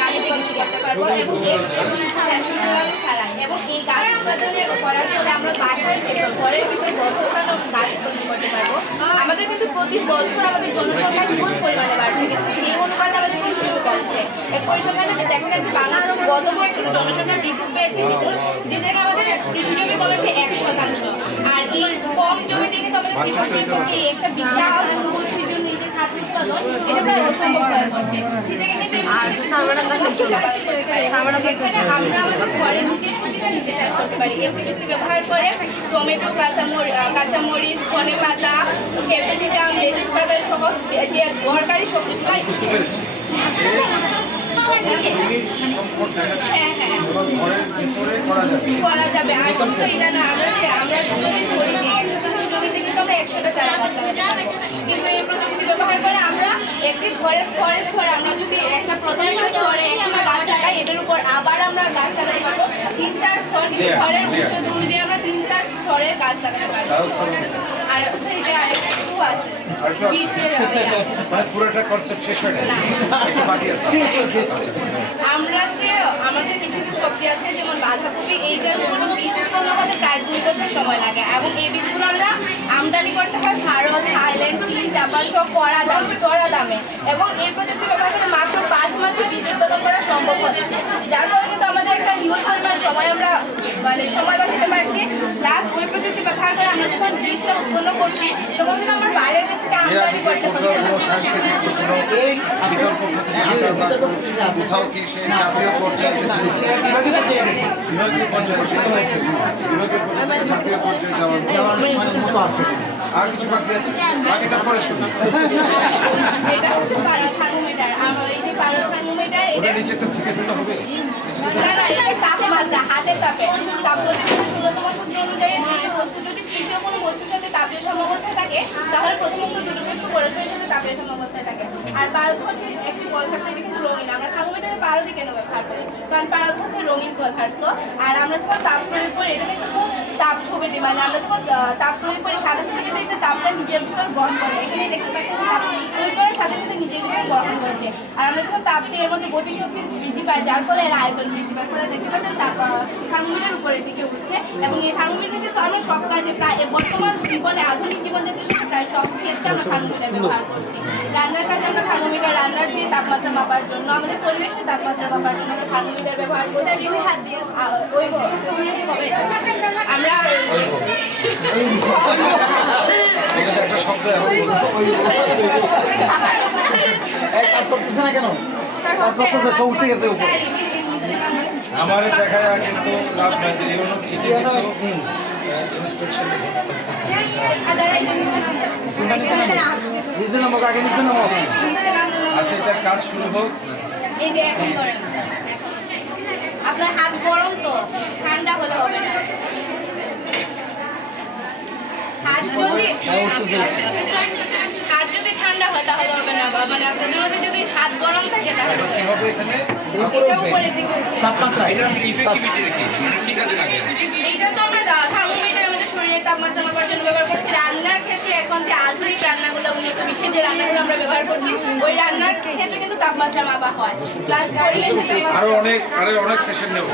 গাছ উৎপাদন করতে পারবো এবং এবং এই গাছ উৎপাদন করার ফলে আমরা বাসার ভিতর ঘরের ভিতর বর্তমানে গাছ উৎপাদন করতে পারবো। আমাদের কিন্তু প্রতি বছর আমাদের জনসংখ্যা হিউজ পরিমাণে বাড়ছে, কিন্তু সেই অনুপাতে আমাদের কিন্তু শুরু করছে। এক পরিসংখ্যানে দেখা গেছে বাংলাদেশ গত বছর জনসংখ্যা বৃদ্ধি পেয়েছে দ্বিগুণ, যে জায়গায় আমাদের কৃষি জমি কমেছে 1%। আর এই কম জমিতে কিন্তু আমাদের কৃষকদের পক্ষে একটা বিশাল উপস্থিতির নিজে খাদ্য উৎপাদন এটা প্রায় অসম্ভব হয়ে পড়ছে। সে জায়গায় কিন্তু যেখানে আমরা আমাদের ঘরে নিজের সবজিটা নিজে চাষ করতে পারি। এই প্রযুক্তি ব্যবহার করে টমেটো, কাঁচামরিচ, ধনে পাতা, ক্যাপসিকাম, লেটুস পাতা সহ যে দরকারি সবজিগুলো করা যাবে। আর শুধু তো এটা না, আমরা যদি ধরি যে জমিতে কিন্তু আমরা 100টা চারা গাছ লাগাতে পারবো, কিন্তু এই প্রযুক্তি ব্যবহার করে আমরা একটি ঘরের স্তরে স্তরে আমরা যদি একটা প্রথম স্তরে একটা গাছ লাগাই, এটার উপর আবার আমরা গাছ লাগাতে পারবো 3-4 স্তর, কিন্তু ঘরের উচ্চতা অনুযায়ী আমরা 3-4 স্তরের গাছ লাগাতে পারবো। আর এটা আরেকটু আছে পুরোটা কনসেপ্ট শেষ হয় না, বাকি আছে। আমরা যে আমাদের কিছু কিছু সবজি আছে যেমন বাঁধাকপি, এইটার কোনো বীজ উৎপন্ন হতে প্রায় 2 বছর সময় লাগে এবং এই বীজগুলো আমরা আমদানি করতে হয় ভারত, থাইল্যান্ড, চীন, জাপান সহ চড়া দামে, এবং এই প্রযুক্তি ব্যবহার করে মাত্র 5 মাসে বীজ উৎপাদন করা সম্ভব হচ্ছে, যার ফলে কিন্তু আমাদের একটা হিউজ পরিমাণ সময় আমরা সময় বাঁচাতে পারছি। প্লাস ওই প্রযুক্তি ব্যবহার করে আমরা যখন বীজটা উৎপন্ন করছি তখন কিন্তু আমার বাইরের দেশ থেকে আমদানি করতে হচ্ছে না। আর কিছু বাকি আছে, বাকিটা পরে শুনুন। এটা হচ্ছে থার্মোমিটার। আমার এই যে থার্মোমিটার, ওটা নিচেটা থেকে ফেলতে হবে না না, এটা তাপমাত্রা হাতের তাপে তাপ প্রতিফলনের 16তম সূত্র অনুযায়ী দুটি বস্তু যদি তৃতীয় কোনো বস্তুর সাথে তাপীয় সাম্যাবস্থায় থাকে তাহলে প্রথমত দুটি বস্তু পরস্পরের সাথে তাপীয় সাম্যাবস্থায় থাকে। আর পারদ হচ্ছে একটি পদার্থ, এটা কিন্তু রঙিন। আমরা থার্মোমিটারে পারদই কেন ব্যবহার করি, কারণ পারদ হচ্ছে রঙিন পদার্থ। আর আমরা যখন তাপ প্রয়োগ করি এটা কিন্তু খুব তাপ সুবিধি, মানে আমরা যখন তাপ প্রয়োগ করি সাথে সাথে কিন্তু একটা তাপটা নিজের ভিতর গ্রহণ করে। এখানে দেখতে পাচ্ছি যে তাপ প্রয়োগ করার সাথে সাথে নিজের ভিতর গ্রহণ করেছে। আর আমরা যখন তাপ দিই এর মধ্যে গতিশক্তি বৃদ্ধি পায়, যার ফলে এর আয়তন বৃদ্ধি পায়। ফলে দেখতে পাচ্ছেন থার্মোমিটার উপরের দিকে উঠছে, এবং এই থার্মোমিটার কিন্তু আমরা সব কাজে প্রায় বর্তমান জীবনে আধুনিক জীবনযাত্রার সাথে প্রায় সব ক্ষেত্রে আমরা থার্মোমিটার ব্যবহার করছি। রান্নার কাজে আমরা থার্মোমিটার, রান্নার যে তাপমাত্রা মাপার জন্য, আমাদের পরিবেশের তাপমাত্রা মাপার জন্য আমরা থার্মোমিটার ব্যবহার করছি। ওই হাত দিয়ে ওই আমরা একটা শব্দ কাজ করতেছে না কেন? কাজ করতেছে, সব উঠে গেছে উপরে। আমার দেখায় কিন্তু লাভ নাই যে ইউনিট চিঠি ইন্সপেকশন নিচে নামো, আগে নিচে নামো। আচ্ছা, এটা কাজ শুরু হোক। এই যে এখন ধরেন, আপনার হাত গরম তো, ঠান্ডা হলে হবে না। হাত যদি ঠান্ডা হয় তাহলে হবে না, মানে আপনাদের মধ্যে যদি হাত গরম থাকে তাহলে কি হবে এখানে? এটা উপরের দিকে উঠবে। তাপমাত্রা এটা ইফেক্টিভিটি কি কাজে লাগে? এইটা তো আমরা থার্মোমিটার আমাদের শরীরের তাপমাত্রা মাপার জন্য ব্যবহার করছি। রান্নার ক্ষেত্রে এখন যে আধুনিক রান্নাগুলো, উন্নত বিশ্বের যে রান্নাগুলো আমরা ব্যবহার করছি, ওই রান্নার ক্ষেত্রে কিন্তু তাপমাত্রা মাপা হয়। প্লাস আরো অনেক সেশন নেব।